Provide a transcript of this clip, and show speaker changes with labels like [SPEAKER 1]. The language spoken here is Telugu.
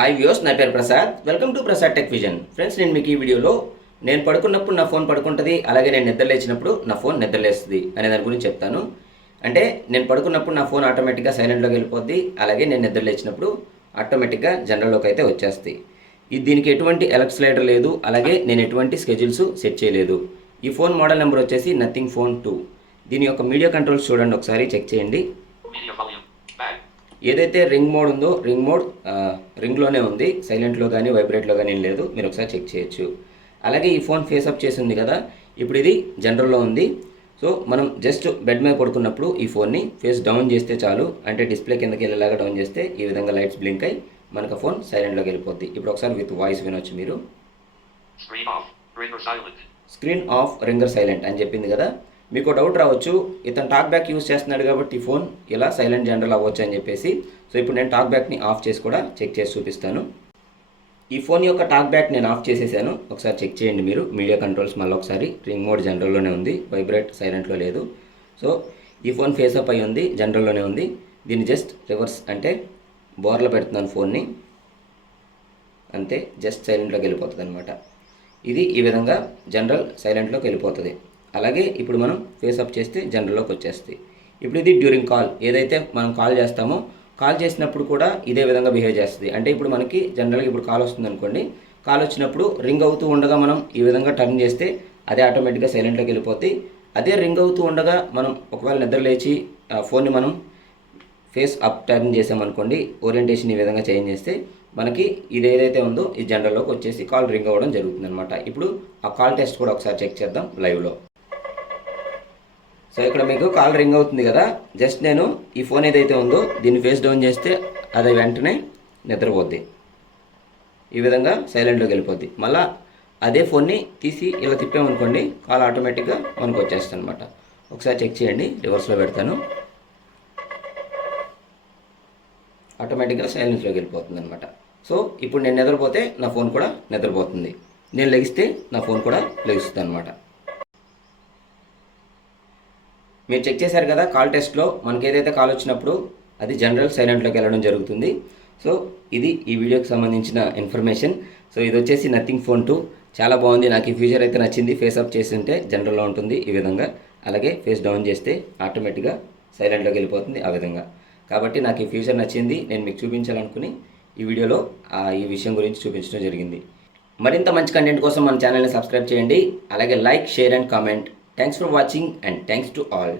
[SPEAKER 1] హాయ్ వ్యూస్ నా పేరు Prasad. Welcome to Prasad tech vision friends నేను మీకు ఈ వీడియోలో నేను పడుకున్నప్పుడు నా ఫోన్ పడుకుంటుంది అలాగే నేను నిద్రలేచినప్పుడు నా ఫోన్ నిద్రలేస్తుంది అనే దాని గురించి చెప్తాను. అంటే నేను పడుకున్నప్పుడు నా ఫోన్ ఆటోమేటిక్గా సైలెంట్లోకి వెళ్ళిపోద్ది అలాగే నేను నిద్రలేచినప్పుడు ఆటోమేటిక్గా జనరల్లోకి అయితే వచ్చేస్తాయి ఇది దీనికి ఎటువంటి ఎలక్ట్రిలేటర్ లేదు అలాగే నేను ఎటువంటి స్కెడ్యూల్స్ సెట్ చేయలేదు. ఈ ఫోన్ మోడల్ నెంబర్ వచ్చేసి నథింగ్ ఫోన్ టూ దీని యొక్క మీడియా కంట్రోల్స్ చూడండి ఒకసారి చెక్ చేయండి. ఏదైతే రింగ్ మోడ్ ఉందో రింగ్ మోడ్ రింగ్లోనే ఉంది. సైలెంట్లో కానీ వైబ్రేట్లో కానీ ఏం లేదు. మీరు ఒకసారి చెక్ చేయొచ్చు. అలాగే ఈ ఫోన్ ఫేస్ అప్ చేసి ఉంది కదా ఇప్పుడు ఇది జనరల్లో ఉంది. సో మనం జస్ట్ బెడ్ మీద పడుకున్నప్పుడు ఈ ఫోన్ని ఫేస్ డౌన్ చేస్తే చాలు. అంటే డిస్ప్లే కిందకి వెళ్ళేలాగా డౌన్ చేస్తే ఈ విధంగా లైట్స్ బ్లింక్ అయి మనకు ఫోన్ సైలెంట్లోకి వెళ్ళిపోద్ది. ఇప్పుడు ఒకసారి విత్ వాయిస్ వినొచ్చు మీరు. స్క్రీన్ ఆఫ్ రింగర్ సైలెంట్ అని చెప్పింది కదా. మీకు డౌట్ రావచ్చు ఇతను టాక్ బ్యాక్ యూస్ చేస్తున్నాడు కాబట్టి ఈ ఫోన్ ఇలా సైలెంట్ జనరల్ అవ్వచ్చు అని చెప్పేసి. సో ఇప్పుడు నేను టాక్ బ్యాక్ని ఆఫ్ చేసి కూడా చెక్ చేసి చూపిస్తాను. ఈ ఫోన్ యొక్క టాక్ బ్యాక్ నేను ఆఫ్ చేసేసాను. ఒకసారి చెక్ చేయండి మీరు. మీడియా కంట్రోల్స్ మళ్ళీ ఒకసారి. రింగ్ మోడ్ జనరల్లోనే ఉంది. వైబ్రేట్ సైలెంట్లో లేదు. సో ఈ ఫోన్ ఫేస్ అప్ అయి ఉంది. జనరల్లోనే ఉంది. దీన్ని జస్ట్ రివర్స్ అంటే బోర్లో పెడుతున్నాను ఫోన్ని అంతే. జస్ట్ సైలెంట్లోకి వెళ్ళిపోతుంది అనమాట ఇది ఈ విధంగా జనరల్ సైలెంట్లోకి వెళ్ళిపోతుంది. అలాగే ఇప్పుడు మనం ఫేస్ అప్ చేస్తే జనరల్లోకి వచ్చేస్తాయి. ఇప్పుడు ఇది డ్యూరింగ్ కాల్ ఏదైతే మనం కాల్ చేస్తామో కాల్ చేసినప్పుడు కూడా ఇదే విధంగా బిహేవ్ చేస్తుంది. అంటే ఇప్పుడు మనకి జనరల్గా ఇప్పుడు కాల్ వస్తుంది అనుకోండి కాల్ వచ్చినప్పుడు రింగ్ అవుతూ ఉండగా మనం ఈ విధంగా టర్న్ చేస్తే అదే ఆటోమేటిక్గా సైలెంట్లోకి వెళ్ళిపోతుంది అదే రింగ్ అవుతూ ఉండగా మనం ఒకవేళ నిద్ర లేచి ఫోన్ని మనం ఫేస్ అప్ టర్న్ చేసామనుకోండి ఓరియంటేషన్ ఈ విధంగా చేంజ్ చేస్తే మనకి ఇది ఏదైతే ఉందో ఈ జనరల్లోకి వచ్చేసి కాల్ రింగ్ అవ్వడం జరుగుతుంది అనమాట ఇప్పుడు ఆ కాల్ టెస్ట్ కూడా ఒకసారి చెక్ చేద్దాం లైవ్లో సో ఇక్కడ మీకు కాల్ రింగ్ అవుతుంది కదా. జస్ట్ నేను ఈ ఫోన్ ఏదైతే ఉందో దీన్ని ఫేస్ డౌన్ చేస్తే అది వెంటనే నిద్రపోద్ది. ఈ విధంగా సైలెంట్లోకి వెళ్ళిపోద్ది. మళ్ళా అదే ఫోన్ని తీసి ఇలా తిప్పామనుకోండి కాల్ ఆటోమేటిక్గా మనకు వచ్చేస్తుంది అనమాట ఒకసారి చెక్ చేయండి రివర్స్లో పెడతాను. ఆటోమేటిక్గా సైలెన్స్లోకి వెళ్ళిపోతుంది అనమాట సో ఇప్పుడు నేను నిద్రపోతే నా ఫోన్ కూడా నిద్రపోతుంది. నేను లెగిస్తే నా ఫోన్ కూడా లెగుస్తుంది అనమాట మీరు చెక్ చేశారు కదా కాల్ టెస్ట్లో మనకి ఏదైతే కాల్ వచ్చినప్పుడు అది జనరల్ సైలెంట్లోకి వెళ్ళడం జరుగుతుంది. సో ఇది ఈ వీడియోకి సంబంధించిన ఇన్ఫర్మేషన్. సో ఇది వచ్చేసి నథింగ్ ఫోన్ టూ. చాలా బాగుంది. నాకు ఈ ఫ్యూచర్ అయితే నచ్చింది. ఫేస్ అప్ చేసి ఉంటే జనరల్లో ఉంటుంది ఈ విధంగా. అలాగే ఫేస్ డౌన్ చేస్తే ఆటోమేటిక్గా సైలెంట్లోకి వెళ్ళిపోతుంది ఆ విధంగా. కాబట్టి నాకు ఈ ఫ్యూచర్ నచ్చింది. నేను మీకు చూపించాలనుకుని ఈ వీడియోలో ఈ విషయం గురించి చూపించడం జరిగింది. మరింత మంచి కంటెంట్ కోసం మన ఛానల్ని సబ్స్క్రైబ్ చేయండి. అలాగే like share and comment Thanks for watching and thanks to all.